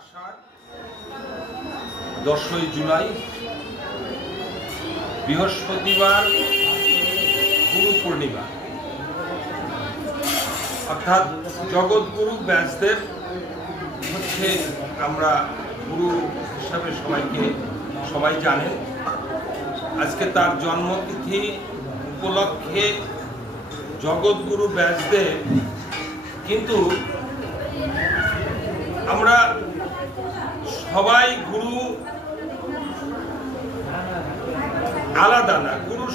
আষাঢ় 10ই জুলাই বৃহস্পতিবার গুরু পূর্ণিমা, অর্থাৎ জগৎগুরু ব্যাসদেব হচ্ছে আমরা গুরু হিসাবে সবাই জানেন। আজকে তার জন্মতিথি উপলক্ষে জগৎগুরু ব্যাসদেব, কিন্তু আমরা সবাই গুরু আলাদা না, গুরু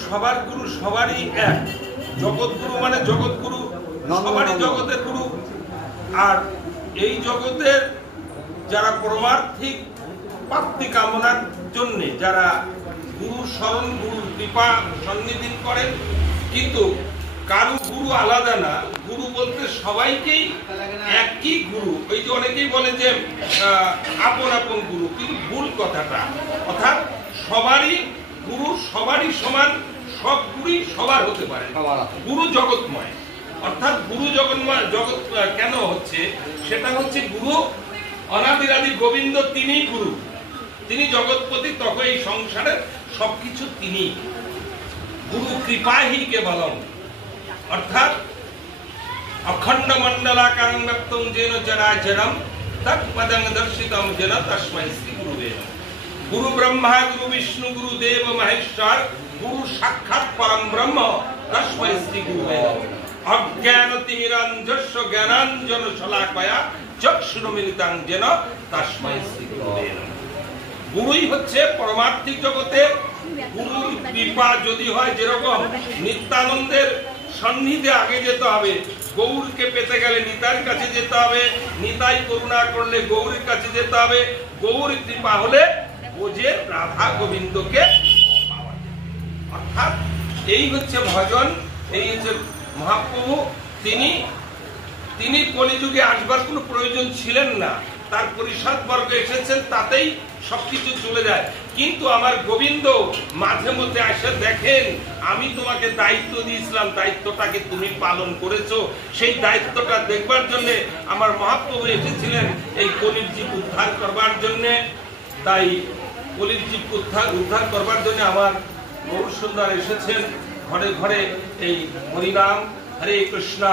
সবারই এক। জগৎগুরু মানে জগৎগুরু, সবারই জগতের গুরু। আর এই জগতের যারা পরমার্থিক প্রাপ্তি কামনার জন্য যারা গুরু স্মরণ, গুরুর কৃপা সন্নিধান করেন, কিন্তু কারো গুরু আলাদা না। গুরু বলতে সবাইকেই একই গুরু। ওই যে অনেকেই বলে যে আপন আপন গুরু, কিন্তু ভুল কথাটা। অর্থাৎ সবারই গুরু, সবারই সমান, সব গুরুই সবার হতে পারে। গুরু জগৎময়, অর্থাৎ গুরু জগৎময়। জগৎ কেন হচ্ছে? সেটা হচ্ছে গুরু অনাদিরাদি গোবিন্দ, তিনিই গুরু, তিনি জগৎপতি। তখন এই সংসারের সবকিছু তিনি। গুরু কৃপাহি কেবলম, অর্থাৎ অখণ্ড মণ্ডলাকারং ব্যক্তং যেন চরাচরম তৎপদং দর্শিতং যেন তস্मै শ্রী গুরুবে নমঃ। গুরু ব্রহ্মা, গুরু বিষ্ণু, গুরু দেব মহেশ্বর, গুরু সাক্ষাৎ পরম ব্রহ্ম, তস্मै শ্রী গুরুবে নমঃ। অজ্ঞানতিমিরান্ধস্য জ্ঞানাঞ্জন শলাকয়া চক্ষুরুন্মিলিতং যেন তস্मै শ্রী গুরুবে নমঃ। গুরুই হচ্ছে পরমার্থিক জগতে গুরুর কৃপা যদি হয়, যেরকম নিত্যানন্দের সন্নিধে আগে যেতে হবে, গৌরকে পেতে গেলে নিতাইয়ের কাছে যেতে হবে, নিতাই করুণা করলে গৌরীর কাছে যেতে হবে, গৌর কৃপা হলে বোঝে রাধা গোবিন্দকে পাওয়া যায়। অর্থাৎ এই হচ্ছে ভজন, এই হচ্ছে মহাপ্রভু। তিনি কলিযুগে আসবার কোনো প্রয়োজন ছিলেন না, তার পরিষদ বর্গ এসেছেন, তাতেই সবকিছু চলে যায়। কিন্তু আমার গোবিন্দ মাঝে মধ্যে আসে, দেখেন আমি তোমাকে দায়িত্ব দিয়েছিলাম, দায়িত্বটাকে তুমি পালন করেছো। সেই দায়িত্বটা দেখবার জন্য আমার মহাপ্রভু এসেছিলেন এই কলির জীব উদ্ধার করবার জন্য। তাই কলির জীব উদ্ধার করবার জন্য আমার গৌর সুন্দর এসেছেন ঘরে ঘরে। এই হরিনাম, হরে কৃষ্ণ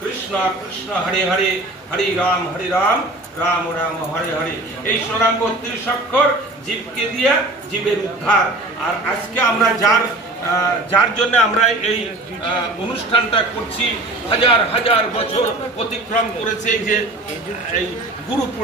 কৃষ্ণ কৃষ্ণ হরে হরে, হরে রাম রাম রাম হরে হরে। এই সোনাম 32 অক্ষর জীবকে দিয়া জীবের উদ্ধার। আর আজকে আমরা যার জন্য আমরা এই অনুষ্ঠানটা করছি, হাজার হাজার বছর অতিক্রম করেছে এই যে এই গুরু পূর্ণিমা।